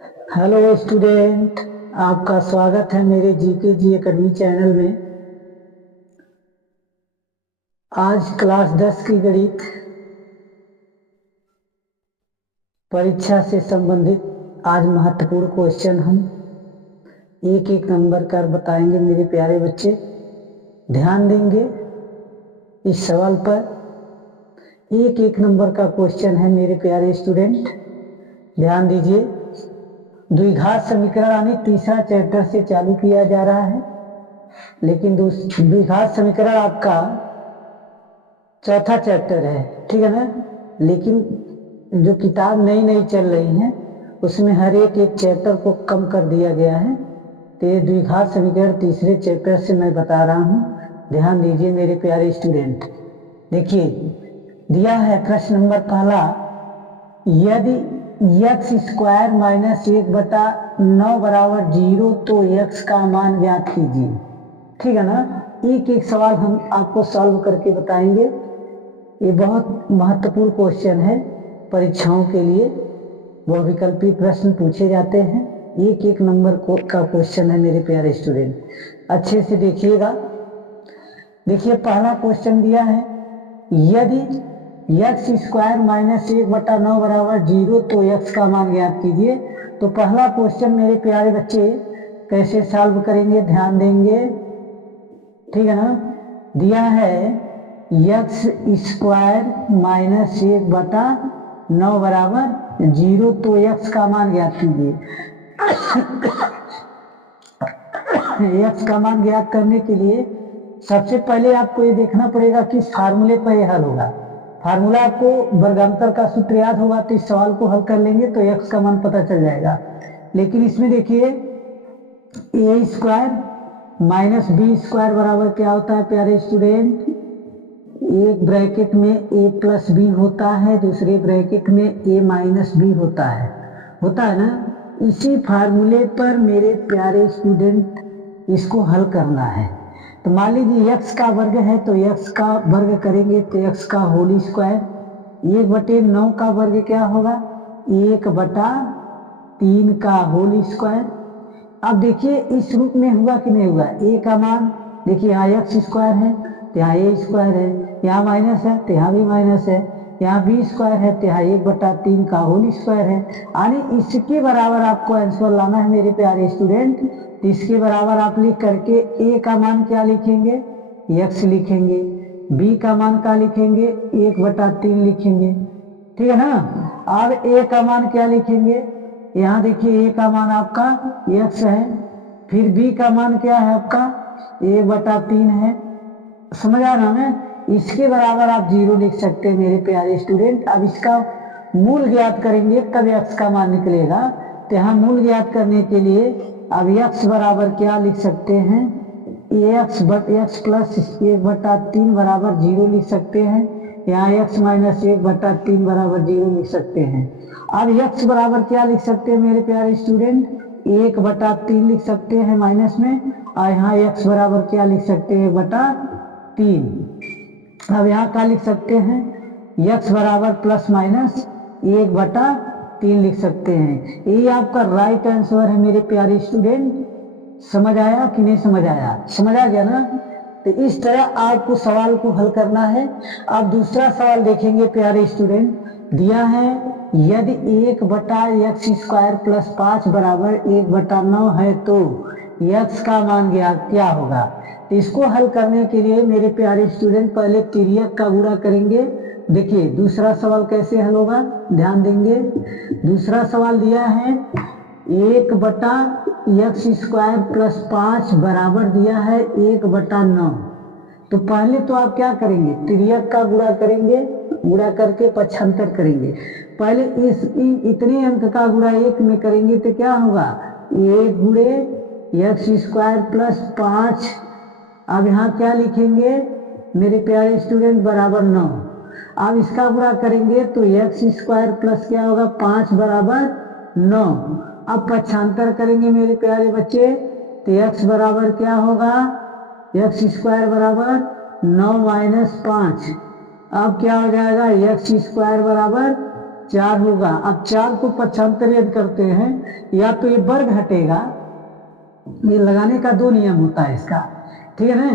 Hello student, आपका स्वागत है मेरे जीके जी एकेडमी चैनल में। आज क्लास 10 की गणित परीक्षा से संबंधित आज महत्वपूर्ण क्वेश्चन हम एक एक नंबर कर बताएंगे मेरे प्यारे बच्चे। ध्यान देंगे इस सवाल पर। एक एक नंबर का क्वेश्चन है मेरे प्यारे स्टूडेंट, ध्यान दीजिए। द्विघात समीकरण यानी तीसरा चैप्टर से चालू किया जा रहा है, लेकिन द्विघात समीकरण आपका चौथा चैप्टर है, ठीक है ना। लेकिन जो किताब नई नई चल रही है उसमें हर एक एक चैप्टर को कम कर दिया गया है। तो ये द्विघात समीकरण तीसरे चैप्टर से मैं बता रहा हूँ। ध्यान दीजिए मेरे प्यारे स्टूडेंट। देखिए, दिया है प्रश्न नंबर पहला, यदि x स्क्वायर माइनस 1/9 बराबर 0 तो x का मान ज्ञात कीजिए। ठीक है ना। एक एक सवाल हम आपको सॉल्व करके बताएंगे। ये बहुत महत्वपूर्ण क्वेश्चन है परीक्षाओं के लिए। वह विकल्पी प्रश्न पूछे जाते हैं। एक एक नंबर का क्वेश्चन है मेरे प्यारे स्टूडेंट, अच्छे से देखिएगा। देखिए, पहला क्वेश्चन दिया है, यदि x स्क्वायर माइनस 1/9 बराबर 0 तो x का मान ज्ञात कीजिए। तो पहला क्वेश्चन मेरे प्यारे बच्चे कैसे सॉल्व करेंगे, ध्यान देंगे। ठीक है ना। दिया है x स्क्वायर माइनस 1/9 बराबर 0 तो x का मान ज्ञात कीजिए। x का मान ज्ञात करने के लिए सबसे पहले आपको ये देखना पड़ेगा कि फार्मूले पर यह हल होगा। फार्मूला आपको वर्गांतर का सूत्र याद होगा तो इस सवाल को हल कर लेंगे तो x का मान पता चल जाएगा। लेकिन इसमें देखिए, a square minus B square बराबर क्या होता है प्यारे स्टूडेंट? एक ब्रैकेट में a प्लस बी होता है, दूसरे ब्रैकेट में a माइनस बी होता है ना। इसी फार्मूले पर मेरे प्यारे स्टूडेंट इसको हल करना है। तो मान लीजिए x का वर्ग है तो x का वर्ग करेंगे तो x का होल स्क्वायर। 1/9 का वर्ग क्या होगा? 1/3 का होल स्क्वायर। अब देखिए इस रूप में हुआ कि नहीं हुआ। a का मान देखिए, यहाँ x स्क्वायर है तो यहाँ a स्क्वायर है, यहाँ माइनस है तो यहाँ भी माइनस है, यहाँ b स्क्वायर है तो यहाँ 1/3 का होल स्क्वायर है। यानी इसके बराबर आपको आंसर लाना है मेरे प्यारे स्टूडेंट। तो इसके बराबर आप लिख करके a का मान क्या लिखेंगे? x लिखेंगे। b का मान क्या लिखेंगे? 1/3 लिखेंगे। ठीक है ना। अब a का मान क्या लिखेंगे? यहाँ देखिए a का मान आपका x है, फिर b का मान क्या है आपका? 1/3 है। समझ आ रहा है। इसके बराबर आप 0 लिख सकते हैं मेरे प्यारे स्टूडेंट। अब इसका मूल ज्ञात करेंगे तब x का मान निकलेगा। तो यहाँ मूल ज्ञात करने के लिए अब x बराबर क्या लिख सकते हैं? x प्लस 1/3 बराबर 0 लिख सकते हैं। यहाँ x माइनस 1/3 बराबर 0 लिख सकते हैं। अब x बराबर क्या लिख सकते हैं मेरे प्यारे स्टूडेंट? 1/3 लिख सकते हैं माइनस में, और यहाँ x बराबर क्या लिख सकते हैं? 1/3। अब यहाँ क्या लिख सकते हैं? x बराबर प्लस माइनस 1/3 लिख सकते हैं। ये आपका राइट आंसर है मेरे प्यारे स्टूडेंट। समझ आया कि नहीं समझ आया? समझ आ गया ना। तो इस तरह आपको सवाल को हल करना है। अब दूसरा सवाल देखेंगे प्यारे स्टूडेंट। दिया है, यदि 1/x स्क्वायर प्लस 5 बराबर 1/9 है तो x का मान क्या होगा? तो इसको हल करने के लिए मेरे प्यारे स्टूडेंट पहले तिर्यक का गुणा करेंगे। देखिए दूसरा सवाल कैसे हल होगा, ध्यान देंगे। दूसरा सवाल दिया है 1/x स्क्वायर प्लस 5 बराबर दिया है 1/9। तो पहले तो आप क्या करेंगे? तिर्यक का गुणा करेंगे, गुणा करके पक्षांतर करेंगे। पहले इतने अंक का गुणा 1 में करेंगे तो क्या होगा? 1 गुणे x स्क्वायर प्लस 5। अब यहाँ क्या लिखेंगे मेरे प्यारे स्टूडेंट? बराबर 9। अब इसका गुणा करेंगे तो x स्क्वायर प्लस क्या होगा? 5 बराबर 9। अब पक्षांतर करेंगे मेरे प्यारे बच्चे तो x बराबर क्या होगा? x स्क्वायर बराबर 9 माइनस 5। अब क्या हो जाएगा? x स्क्वायर बराबर 4 होगा। अब 4 को पक्षांतर यदि करते हैं, या तो ये वर्ग हटेगा, ये लगाने का 2 नियम होता है इसका, ठीक है ना।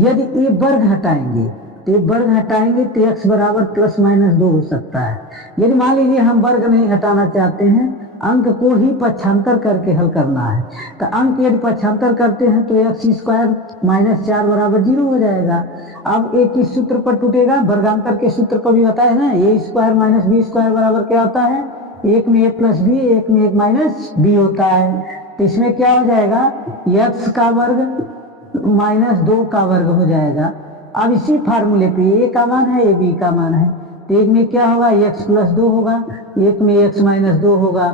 यदि ये वर्ग हटाएंगे तो ये वर्ग हटाएंगे तो x बराबर प्लस माइनस 2 हो सकता है। यदि मान लीजिए हम वर्ग नहीं हटाना चाहते हैं, अंक को ही पक्षांतर करके हल करना है, तो अंक यदि पक्षांतर करते हैं तो x स्क्वायर माइनस 4 बराबर 0 हो जाएगा। अब एक किस सूत्र पर टूटेगा, वर्गांतर के सूत्र पर भी बताया ना, a square minus B square बराबर क्या होता है, एक में a प्लस बी, एक में 1 माइनस बी होता है। तो इसमें क्या हो जाएगा, x का वर्ग माइनस 2 का वर्ग हो जाएगा। अब इसी फार्मूले पे a का मान है, ये b का मान है, तो एक में क्या होगा, x प्लस 2 होगा, एक में x माइनस 2 होगा।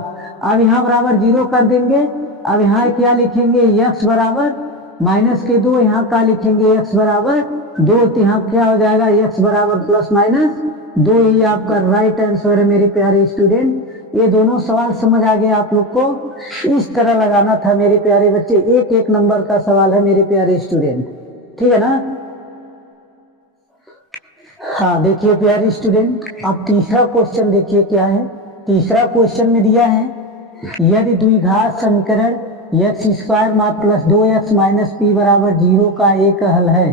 अब यहाँ बराबर 0 कर देंगे। अब यहाँ क्या लिखेंगे, x बराबर माइनस के 2, यहाँ का लिखेंगे x बराबर 2, तो यहाँ क्या हो जाएगा, x बराबर प्लस माइनस 2। ये आपका राइट आंसर है मेरे प्यारे स्टूडेंट। ये दोनों सवाल समझ आ गए आप लोग को, इस तरह लगाना था मेरे प्यारे बच्चे। एक एक नंबर का सवाल है मेरे प्यारे स्टूडेंट, ठीक है ना। हाँ देखिए प्यारे स्टूडेंट, अब तीसरा क्वेश्चन देखिए क्या है। तीसरा क्वेश्चन में दिया है, यदि द्विघात समीकरण x square minus plus 2x minus P बराबर 0 का एक हल है,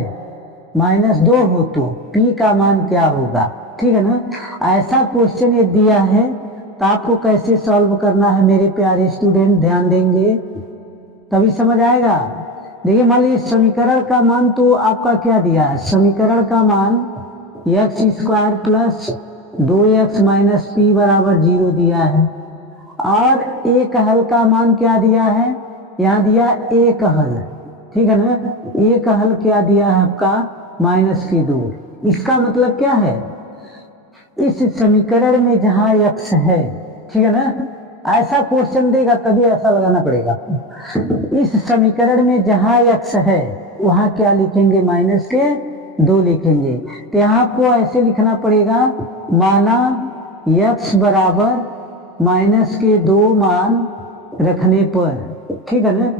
माइनस 2 हो तो p का मान क्या होगा, ठीक है ना। ऐसा क्वेश्चन ये दिया है तो आपको कैसे सॉल्व करना है मेरे प्यारे स्टूडेंट, ध्यान देंगे तभी समझ आएगा। देखिए मान लीजिए समीकरण का मान तो आपका क्या दिया है, समीकरण का मान x square plus 2x minus P बराबर 0 दिया है, और एक हल का मान क्या दिया है, यहाँ दिया एक हल, ठीक है ना। एक हल क्या दिया है आपका, माइनस के 2। इसका मतलब क्या है, इस समीकरण में जहां x है, ठीक है ना, ऐसा क्वेश्चन देगा तभी ऐसा लगाना पड़ेगा। इस समीकरण में जहां x है वहां क्या लिखेंगे, माइनस के 2 लिखेंगे। तो यहाँ आपको ऐसे लिखना पड़ेगा, माना x बराबर माइनस के 2 मान रखने पर, ठीक है ना,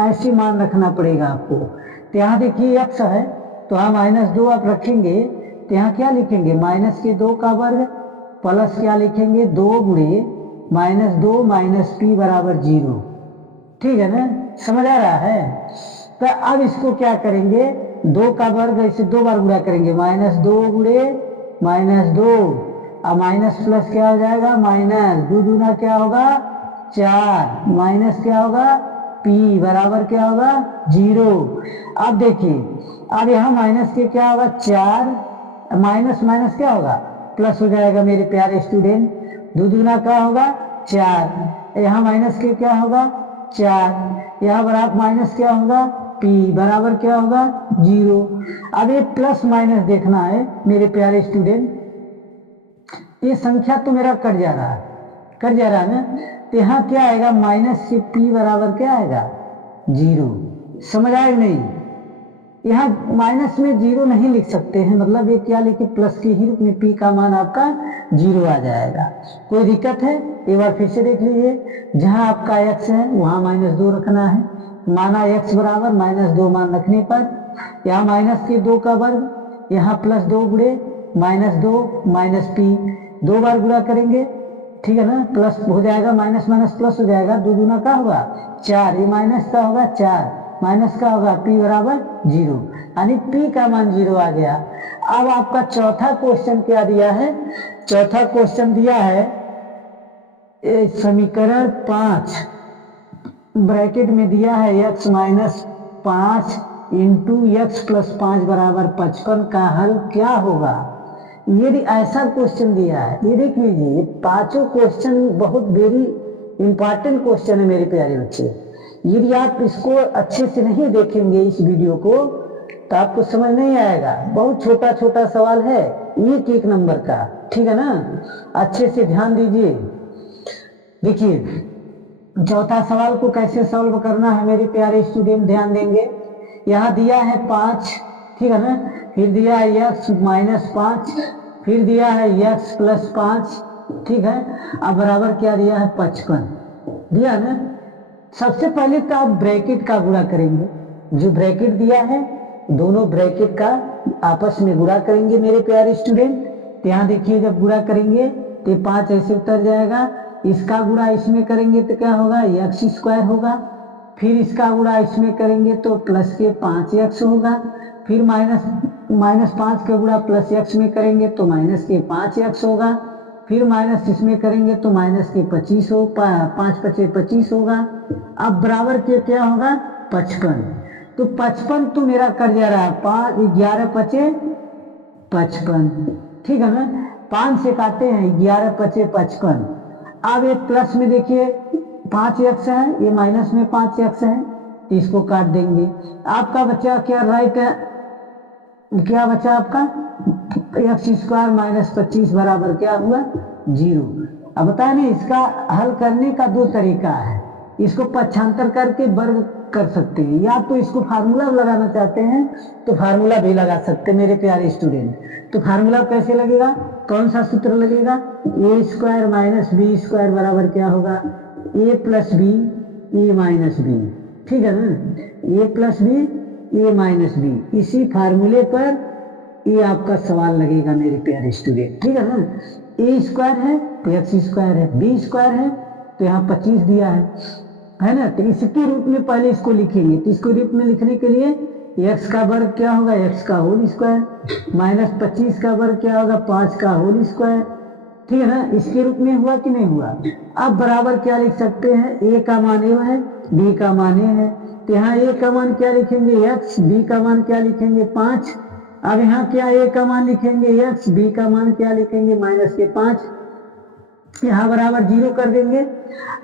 ऐसे मान रखना पड़ेगा आपको। तो यहाँ देखिए x है तो यहाँ माइनस 2 आप रखेंगे, तो यहाँ क्या लिखेंगे, माइनस के 2 का वर्ग प्लस क्या लिखेंगे, 2 गुणे माइनस 2 माइनस पी बराबर 0, ठीक है ना, समझ आ रहा है। तो अब इसको क्या करेंगे, 2 का वर्ग इसे 2 बार गुणा करेंगे, माइनस 2 गुणे माइनस 2, अब माइनस प्लस क्या हो जाएगा, माइनस 2 दूना क्या होगा 4, माइनस क्या होगा p बराबर क्या होगा 0। अब देखिए, अब यहाँ माइनस के क्या होगा 4, माइनस माइनस क्या होगा प्लस हो जाएगा मेरे प्यारे स्टूडेंट, 2 दूना क्या होगा 4, यहाँ माइनस के क्या होगा 4, यहाँ बराबर माइनस क्या होगा p बराबर क्या होगा 0। अब ये प्लस माइनस देखना है मेरे प्यारे स्टूडेंट, ये संख्या तो मेरा कट जा रहा है, कट जा रहा है ना, तो यहाँ क्या आएगा, माइनस से p बराबर क्या आएगा 0। समझ आएगा नहीं, यहाँ माइनस में 0 नहीं लिख सकते हैं, मतलब ये क्या लिखे, प्लस के ही रूप में p का मान आपका 0 आ जाएगा। कोई दिक्कत है, एक बार फिर से देख लीजिए, जहां आपका x है वहां माइनस 2 रखना है, माना x बराबर माइनस 2 मान रखने पर यहाँ माइनस के 2 का वर्ग, यहाँ प्लस 2 गुणे माइनस 2 माइनस p, 2 बार गुणा करेंगे, ठीक है ना, प्लस हो जाएगा, माइनस माइनस प्लस हो जाएगा, 2 दूना का होगा 4, ये माइनस का होगा 4, माइनस का होगा p बराबर 0, यानी p का मान 0 आ गया। अब आपका चौथा क्वेश्चन क्या दिया है, चौथा क्वेश्चन दिया है समीकरण 5 ब्रैकेट में दिया है x minus 5 into x plus 5 बराबर 55 का हल क्या होगा। यदि ऐसा क्वेश्चन दिया है, ये देख लीजिए, ये पांचों क्वेश्चन बहुत वेरी इंपॉर्टेंट क्वेश्चन है मेरे प्यारे बच्चे। यदि आप इसको अच्छे से नहीं देखेंगे इस वीडियो को तो आपको समझ नहीं आएगा, बहुत छोटा छोटा सवाल है, एक एक नंबर का, ठीक है ना, अच्छे से ध्यान दीजिए। देखिए चौथा सवाल को कैसे सॉल्व करना है मेरे प्यारे स्टूडेंट, ध्यान देंगे। यहाँ दिया है 5, ठीक है ना, फिर दिया है x माइनस 5, फिर दिया है x प्लस 5, ठीक है, अब बराबर क्या दिया है 55 दिया ना। सबसे पहले तो आप ब्रैकेट का गुणा करेंगे, जो ब्रैकेट दिया है दोनों ब्रैकेट का आपस में गुणा करेंगे मेरे प्यारे स्टूडेंट। यहाँ देखिए जब गुणा करेंगे तो 5 ऐसे उतर जाएगा। इसका गुणा इसमें करेंगे तो क्या होगा, एक्स स्क्वायर होगा। फिर इसका गुणा इसमें करेंगे तो प्लस के 5x होगा। फिर माइनस 5 का गुणा प्लस x में करेंगे तो माइनस के 5x होगा। फिर माइनस इसमें करेंगे तो माइनस के 25 हो 5 पचे 25 होगा। अब बराबर के क्या होगा, 55। तो 55 तो मेरा कर जा रहा है 5 11 पचे 55, ठीक है ना। 5 से काटे हैं 11 पचे 55। अब ये प्लस में देखिए 5x है, ये माइनस में 5x है, तो इसको काट देंगे। आपका बच्चा क्या राइट है, क्या बचा आपका एक्स स्क्वायर माइनस 25 बराबर क्या हुआ 0। अब बताए ना, इसका हल करने का दो तरीका है। इसको पक्षांतर करके वर्ग कर सकते हैं, या तो इसको फार्मूला लगाना चाहते हैं तो फार्मूला भी लगा सकते हैं मेरे प्यारे स्टूडेंट। तो फार्मूला कैसे लगेगा, कौन सा सूत्र लगेगा, ए स्क्वायर माइनस बी स्क्वायर बराबर क्या होगा ए प्लस बी ए माइनस बी, ठीक है ना। ए प्लस बी ए माइनस बी, इसी फार्मूले पर ये आपका सवाल लगेगा मेरे प्यारे स्टूडेंट, ठीक है ना। ए स्क्वायर है तो एक्स स्क्वायर है, बी स्क्वायर है तो यहाँ 25 दिया है ना। तो इसके रूप में पहले इसको लिखेंगे। तो इसको रूप में लिखने के लिए एक्स का वर्ग क्या होगा, एक्स का होल स्क्वायर माइनस 25 का वर्ग क्या होगा 5 का होल स्क्वायर, ठीक है ना। इसके रूप में हुआ कि नहीं हुआ। अब बराबर क्या लिख सकते हैं, ए का मान ए है, बी का मान ए है, तो यहाँ ए का मान क्या लिखेंगे एक्स, बी का मान क्या लिखेंगे 5। अब यहाँ क्या ए का मान लिखेंगे एक्स, बी का मान क्या लिखेंगे माइनस के 5, यहाँ बराबर 0 कर देंगे।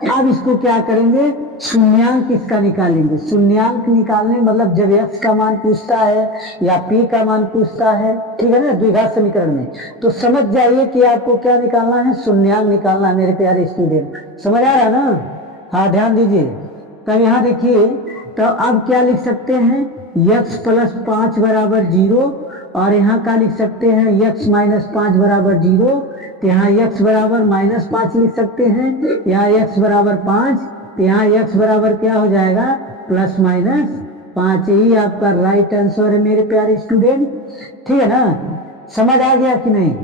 अब इसको क्या करेंगे, शून्यांक इसका निकालेंगे। शून्यांक निकालने मतलब जब एक्स का मान पूछता है या पी का मान पूछता है, ठीक है ना, द्विघात समीकरण में, तो समझ जाइए कि आपको क्या निकालना है, शून्यांक निकालना है मेरे प्यारे स्टूडेंट। समझ आ रहा है ना, हाँ ध्यान दीजिए। तब यहाँ देखिए, तो अब क्या लिख सकते हैं, x प्लस 5 बराबर 0, और यहाँ क्या लिख सकते हैं x माइनस 5 बराबर 0। तो यहाँ x बराबर माइनस 5 लिख सकते हैं, यहाँ x बराबर 5, तो यहाँ x बराबर क्या हो जाएगा प्लस माइनस 5। ही आपका राइट आंसर है मेरे प्यारे स्टूडेंट, ठीक है ना। समझ आ गया कि नहीं,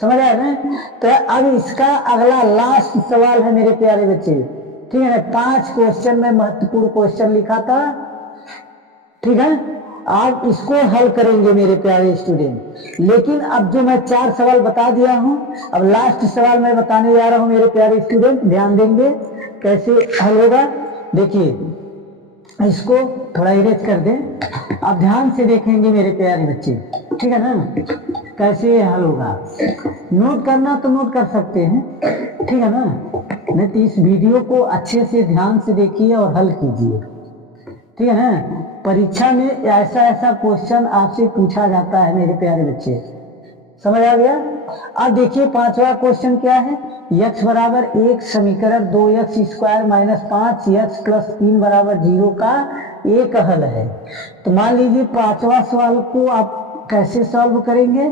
समझ आया ना। तो अब इसका अगला लास्ट सवाल है मेरे प्यारे बच्चे, ठीक है ना। 5 क्वेश्चन में महत्वपूर्ण क्वेश्चन लिखा था, ठीक है। आप इसको हल करेंगे मेरे प्यारे स्टूडेंट। लेकिन अब जो मैं 4 सवाल बता दिया हूं, अब लास्ट सवाल मैं बताने जा रहा हूं मेरे प्यारे स्टूडेंट, ध्यान देंगे कैसे हल होगा। देखिए इसको थोड़ा इरेज कर दें, आप ध्यान से देखेंगे मेरे प्यारे बच्चे, ठीक है ना, कैसे हल होगा। नोट करना तो नोट कर सकते हैं, ठीक है ना, नहीं तो इस वीडियो को अच्छे से ध्यान से देखिए और हल कीजिए, ठीक है ना। परीक्षा में ऐसा क्वेश्चन आपसे पूछा जाता है मेरे प्यारे बच्चे, समझ आ गया। अब देखिए 5वां क्वेश्चन क्या है, x बराबर 1 समीकरण 2x square minus 5x plus 3 बराबर 0 का एक हल है। तो मान लीजिए 5वां सवाल को आप कैसे सॉल्व करेंगे,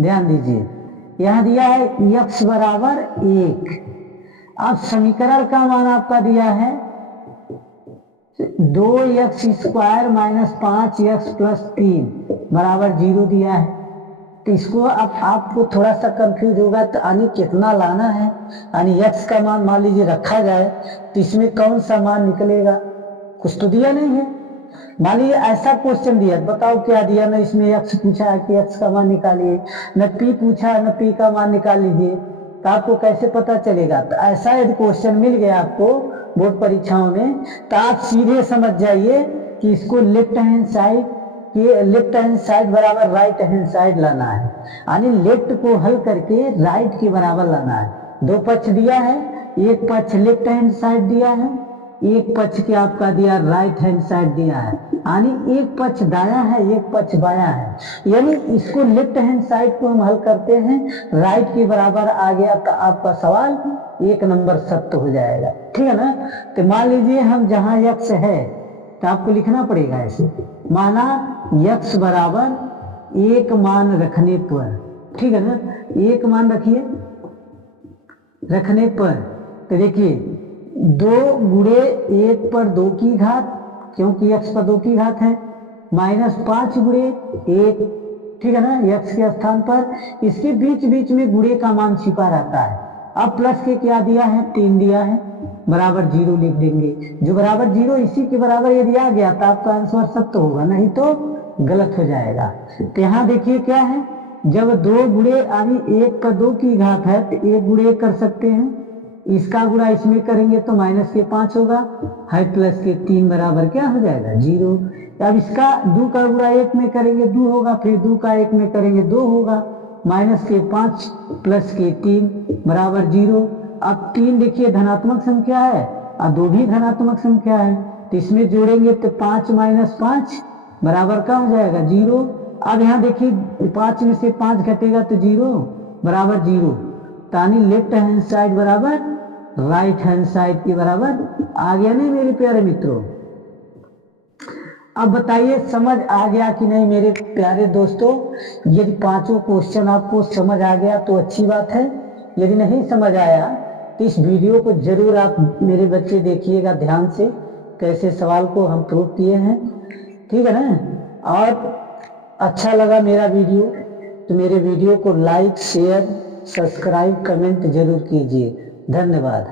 ध्यान दीजिए। यहाँ दिया है x बराबर 1, अब समीकरण का मान आपका दिया है 2x square minus 5x plus 3 बराबर 0 दिया है। तो इसको अब आपको थोड़ा सा कंफ्यूज होगा, तो यानी कितना लाना है, यानी x का मान लीजिए रखा जाए तो इसमें कौन सा मान निकलेगा, कुछ तो दिया नहीं है। मान लीजिए ऐसा क्वेश्चन दिया, बताओ क्या दिया, न इसमें x पूछा है कि x का मान निकालिए, न p पूछा है न p का मान निकाल लीजिए, तो आपको कैसे पता चलेगा। तो ऐसा यदि क्वेश्चन मिल गया आपको बोर्ड परीक्षाओं में, तो आप सीधे समझ जाइए कि इसको लेफ्ट हैंड साइड, ये लेफ्ट हैंड साइड बराबर राइट हैंड साइड लाना है, यानी लेफ्ट को हल करके राइट के बराबर लाना है। 2 पक्ष दिया है, एक पक्ष लेफ्ट हैंड साइड दिया है, एक पक्ष के आपका दिया राइट हैंड साइड दिया है, यानी एक पक्ष दाया है एक पक्ष बाया है, यानी इसको लेफ्ट हैंड साइड को हम हल करते हैं राइट के बराबर आ गया, तो आपका सवाल 1 नंबर सत्य हो जाएगा, ठीक है ना। तो मान लीजिए हम जहां x है तो आपको लिखना पड़ेगा ऐसे, माना x बराबर 1 मान रखने पर, ठीक है ना, 1 मान रखिए रखने पर, तो देखिए 2 गुणे 1 पर 2 की घात, क्योंकि x पर 2 की घात है, माइनस 5 गुणे 1, ठीक है ना, x के स्थान पर इसके बीच बीच में गुणे का मान छिपा रहता है। अब प्लस के क्या दिया है, 3 दिया है, बराबर 0 लिख देंगे। जो बराबर 0 इसी के बराबर यदि आ गया तो आपका आंसर सत्य होगा, नहीं तो गलत हो जाएगा। तो यहाँ देखिए क्या है, जब 2 गुणे यानी 1 का 2 की घात है तो 1 गुणे 1 कर सकते हैं, इसका गुणा इसमें करेंगे तो माइनस के 5 होगा, है प्लस के 3 बराबर क्या हो जाएगा 0। अब इसका 2 का गुणा 1 में करेंगे 2 होगा, फिर 2 का 1 में करेंगे 2 होगा, माइनस के 5 प्लस के 3 बराबर 0। अब 3 देखिए धनात्मक संख्या है और 2 भी धनात्मक संख्या है, तो इसमें जोड़ेंगे तो 5 माइनस 5 बराबर क्या हो जाएगा 0। अब यहाँ देखिए 5 में से 5 घटेगा तो 0 बराबर 0, यानी लेफ्ट हैंड साइड बराबर राइट हैंड साइड के बराबर आ गया नहीं मेरे प्यारे मित्रों। अब बताइए समझ आ गया कि नहीं मेरे प्यारे दोस्तों। यदि 5 क्वेश्चन आपको समझ आ गया तो अच्छी बात है, यदि नहीं समझ आया तो इस वीडियो को जरूर आप मेरे बच्चे देखिएगा ध्यान से, कैसे सवाल को हम प्रूव किए हैं, ठीक है ना। और अच्छा लगा मेरा वीडियो तो मेरे वीडियो को लाइक शेयर सब्सक्राइब कमेंट जरूर कीजिए। धन्यवाद।